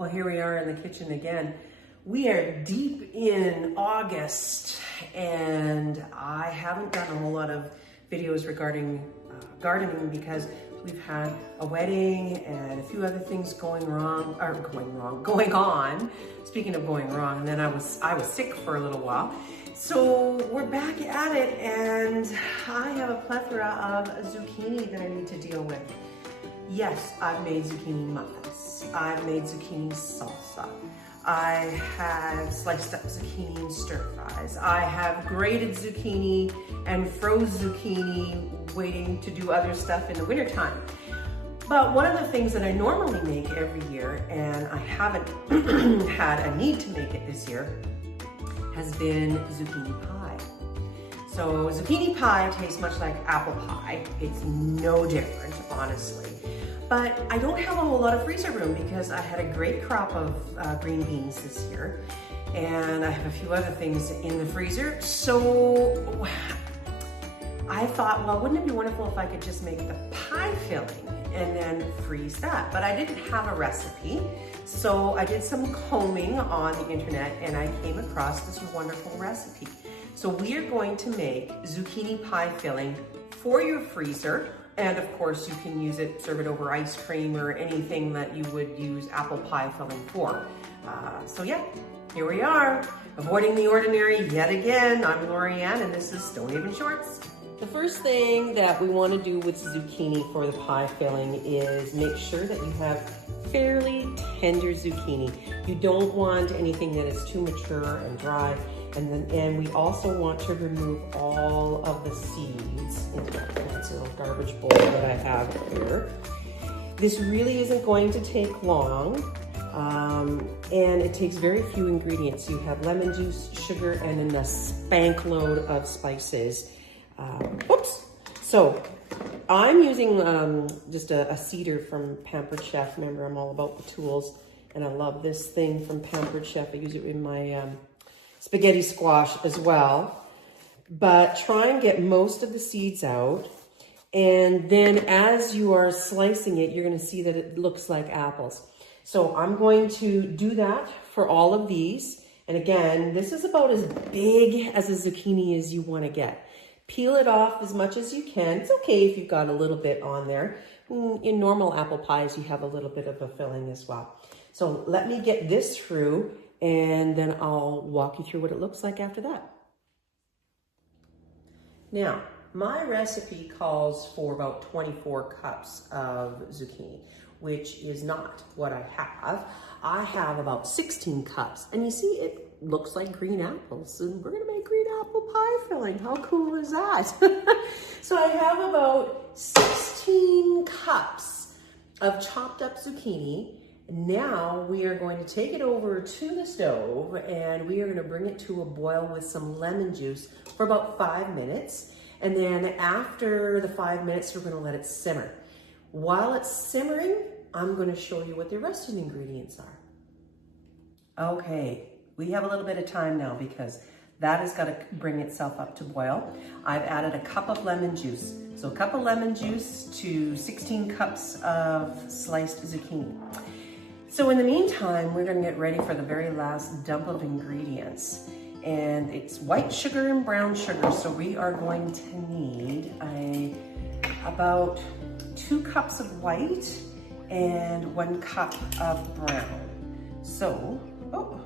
Well, here we are in the kitchen again. We are deep in August and I haven't done a whole lot of videos regarding gardening because we've had a wedding and a few other things going on. Speaking of going wrong, and then I was sick for a little while. So we're back at it and I have a plethora of zucchini that I need to deal with. Yes, I've made zucchini muffins. I've made zucchini salsa. I have sliced up zucchini in stir fries. I have grated zucchini and froze zucchini waiting to do other stuff in the wintertime. But one of the things that I normally make every year, and I haven't had a need to make it this year, has been zucchini pie. So zucchini pie tastes much like apple pie. It's no different, honestly. But I don't have a whole lot of freezer room because I had a great crop of green beans this year. And I have a few other things in the freezer. So I thought, well, wouldn't it be wonderful if I could just make the pie filling and then freeze that? But I didn't have a recipe. So I did some combing on the internet and I came across this wonderful recipe. So we are going to make zucchini pie filling for your freezer. And of course you can use it, serve it over ice cream or anything that you would use apple pie filling for. So yeah, here we are, avoiding the ordinary yet again. I'm Lori-Ann and this is Stone Haven Shorts. The first thing that we want to do with zucchini for the pie filling is make sure that you have fairly tender zucchini. You don't want anything that is too mature and dry. And we also want to remove all of the seeds into that fancy little garbage bowl that I have here. This really isn't going to take long, and it takes very few ingredients. You have lemon juice, sugar, and then a spank load of spices. So I'm using just a cedar from Pampered Chef. Remember, I'm all about the tools, and I love this thing from Pampered Chef. I use it in my spaghetti squash as well. But try and get most of the seeds out. And then as you are slicing it, you're gonna see that it looks like apples. So I'm going to do that for all of these. And again, this is about as big as a zucchini as you wanna get. Peel it off as much as you can. It's okay if you've got a little bit on there. In normal apple pies, you have a little bit of a filling as well. So let me get this through and then I'll walk you through what it looks like after that. Now, my recipe calls for about 24 cups of zucchini, which is not what I have. I have about 16 cups, and you see it looks like green apples, and we're gonna make green apple pie filling. How cool is that? So I have about 16 cups of chopped up zucchini. Now we are going to take it over to the stove and we are going to bring it to a boil with some lemon juice for about 5 minutes. And then after the 5 minutes, we're going to let it simmer. While it's simmering, I'm going to show you what the rest of the ingredients are. Okay, we have a little bit of time now because that has got to bring itself up to boil. I've added a cup of lemon juice. So a cup of lemon juice to 16 cups of sliced zucchini. So in the meantime, we're gonna get ready for the very last dump of ingredients. And it's white sugar and brown sugar. So we are going to need about 2 cups of white and 1 cup of brown. So, oh,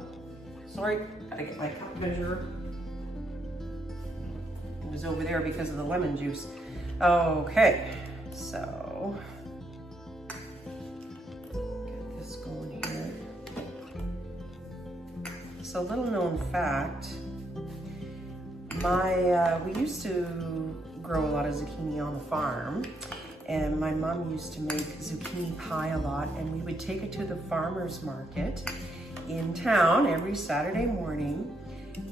sorry, gotta get my cup measure. It was over there because of the lemon juice. Okay, so. So little known fact, we used to grow a lot of zucchini on the farm, and my mom used to make zucchini pie a lot, and we would take it to the farmer's market in town every Saturday morning,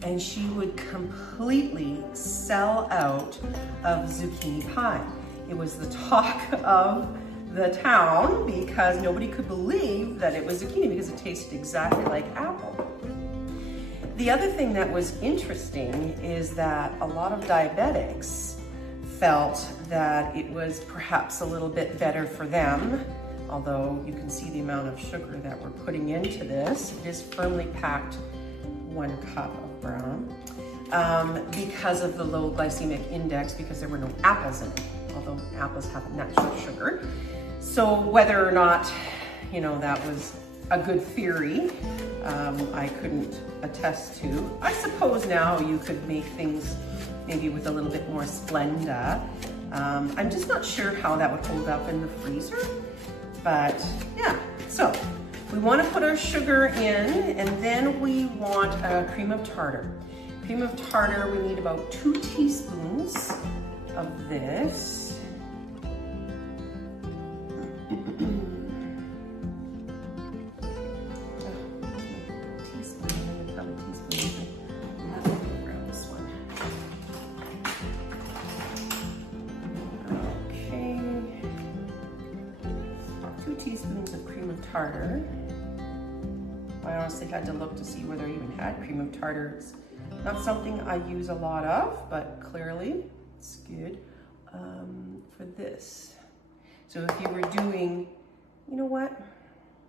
and she would completely sell out of zucchini pie. It was the talk of the town because nobody could believe that it was zucchini because it tasted exactly like apple. The other thing that was interesting is that a lot of diabetics felt that it was perhaps a little bit better for them although you can see the amount of sugar that we're putting into this. It is firmly packed 1 cup of brown because of the low glycemic index, because there were no apples in it, although apples have a natural sugar. So whether or not, you know, that was a good theory, I couldn't attest to. I suppose now you could make things maybe with a little bit more Splenda. I'm just not sure how that would hold up in the freezer, but yeah. So we want to put our sugar in, and then we want a cream of tartar. Cream of tartar, we need about 2 teaspoons of this. Tartar. I honestly had to look to see whether I even had cream of tartar. It's not something I use a lot of, but clearly it's good for this. So if you were doing, you know what?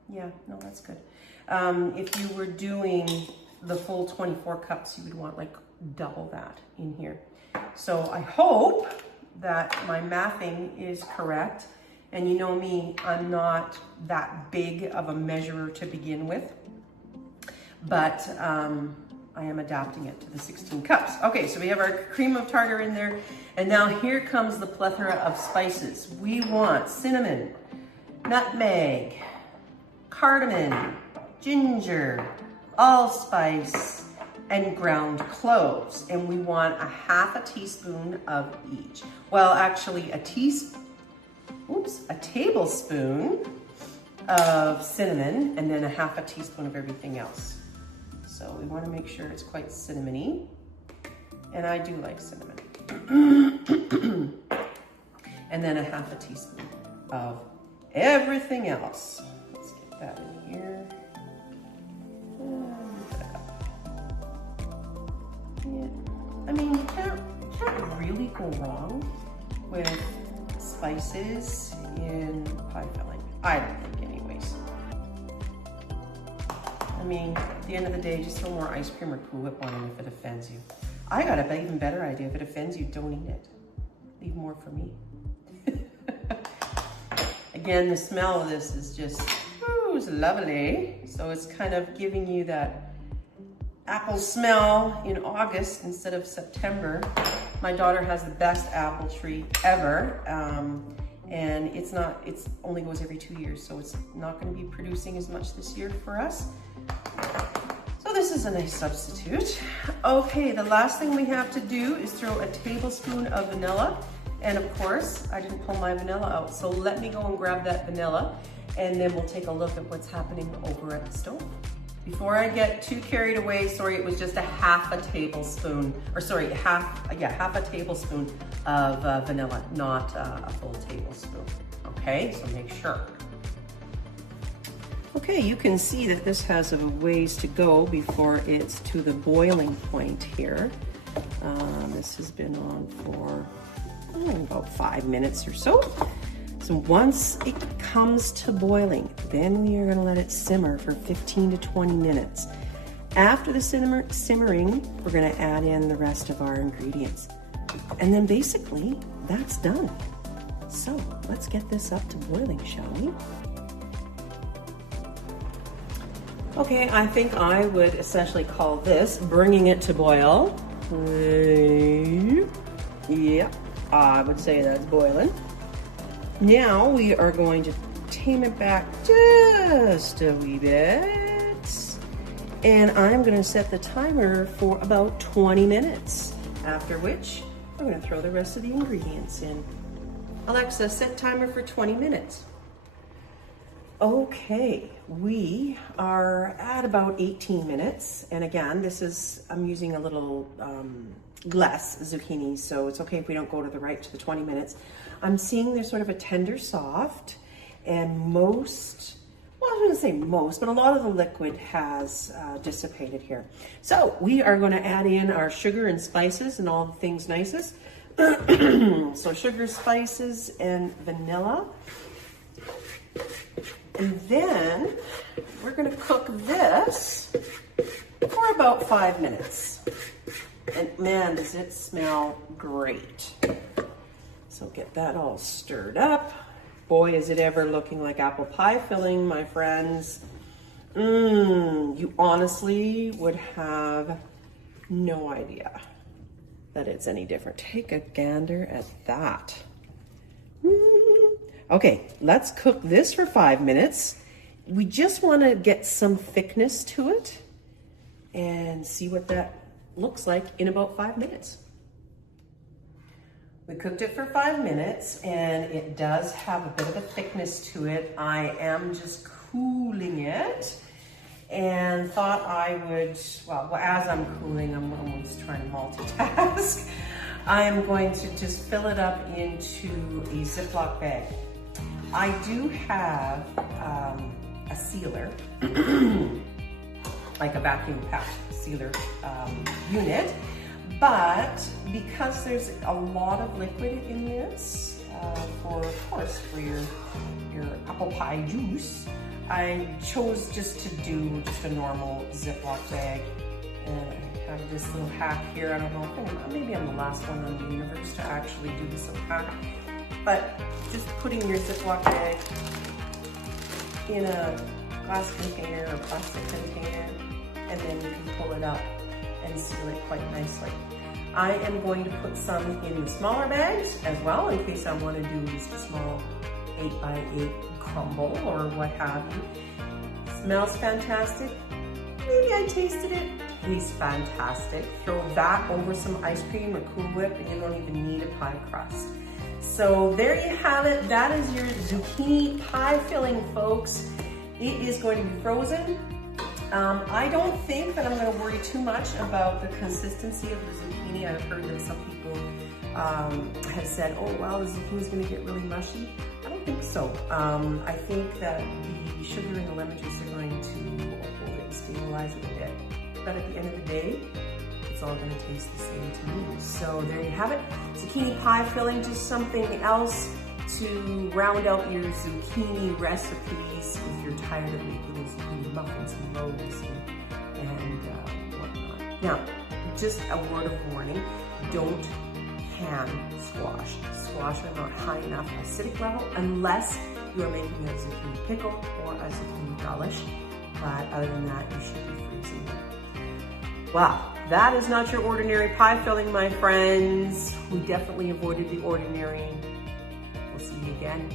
Yeah, no, that's good. If you were doing the full 24 cups, you would want like double that in here. So I hope that my mathing is correct. And you know me, I'm not that big of a measurer to begin with, but I am adapting it to the 16 cups. Okay, so we have our cream of tartar in there, and now here comes the plethora of spices. We want cinnamon, nutmeg, cardamom, ginger, allspice, and ground cloves. And we want a 1/2 teaspoon of each. Well, actually a tablespoon of cinnamon, and then a 1/2 teaspoon of everything else. So we want to make sure it's quite cinnamony, and I do like cinnamon. And then a 1/2 teaspoon of everything else. Let's get that in here. Yeah. I mean, you can't really go wrong with spices in pie filling. I don't think, anyways. I mean, at the end of the day, just throw more ice cream or Cool Whip on it if it offends you. I got an even better idea. If it offends you, don't eat it. Leave more for me. Again, the smell of this is just, ooh, it's lovely. So it's kind of giving you that apple smell in August instead of September. My daughter has the best apple tree ever, and it's only goes every 2 years, so it's not going to be producing as much this year for us. So this is a nice substitute. Okay, the last thing we have to do is throw a tablespoon of vanilla, and of course, I didn't pull my vanilla out, so let me go and grab that vanilla, and then we'll take a look at what's happening over at the stove. Before I get too carried away, sorry, it was just a 1/2 tablespoon, or sorry, half a tablespoon of vanilla, not a full tablespoon. Okay, so make sure. Okay, you can see that this has a ways to go before it's to the boiling point here. This has been on for about 5 minutes or so. So once it comes to boiling, then we are going to let it simmer for 15 to 20 minutes. After the simmering, we're going to add in the rest of our ingredients. And then basically, that's done. So let's get this up to boiling, shall we? Okay, I think I would essentially call this bringing it to boil. Yeah, I would say that's boiling. Now we are going to tame it back just a wee bit. And I'm going to set the timer for about 20 minutes. After which, I'm going to throw the rest of the ingredients in. Alexa, set timer for 20 minutes. Okay, we are at about 18 minutes. And again, I'm using a little less zucchini, so it's okay if we don't go to the 20 minutes. I'm seeing there's sort of a tender soft, and most, well, I wouldn't say most, but a lot of the liquid has dissipated here. So we are going to add in our sugar and spices and all the things nicest. So sugar, spices, and vanilla. And then we're gonna cook this for about 5 minutes. And man, does it smell great. So get that all stirred up. Boy, is it ever looking like apple pie filling, my friends. You honestly would have no idea that it's any different. Take a gander at that. Okay, let's cook this for 5 minutes. We just want to get some thickness to it and see what that looks like in about 5 minutes. We cooked it for 5 minutes and it does have a bit of a thickness to it. I am just cooling it and thought I would, well, as I'm cooling, I'm almost trying to multitask. I am going to just fill it up into a Ziploc bag. I do have a sealer, like a vacuum packed sealer unit, but because there's a lot of liquid in this, of course, for your apple pie juice, I chose just to do just a normal Ziploc bag. And I have this little hack here. I don't know if maybe I'm the last one on the universe to actually do this little hack. But just putting your Ziploc bag in a glass container or plastic container, and then you can pull it up and seal it quite nicely. I am going to put some in the smaller bags as well, in case I want to do just a small 8x8 crumble or what have you. Smells fantastic. Maybe I tasted it. Tastes fantastic. Throw that over some ice cream or Cool Whip and you don't even need a pie crust. So there you have it. That is your zucchini pie filling, folks. It is going to be frozen. I don't think that I'm going to worry too much about the consistency of the zucchini. I've heard that some people have said, oh wow, the zucchini is going to get really mushy. I don't think so. I think that the sugar and the lemon juice are going to hold it and stabilize it a bit. But at the end of the day, it's all going to taste the same to me. So there you have it. Zucchini pie filling, just something else to round out your zucchini recipes if you're tired of making zucchini muffins and loaves and whatnot. Now, just a word of warning, don't pan squash. Squash are not high enough acidic level unless you are making a zucchini pickle or a zucchini relish. But other than that, you should be freezing them. Wow, that is not your ordinary pie filling, my friends. We definitely avoided the ordinary. We'll see you again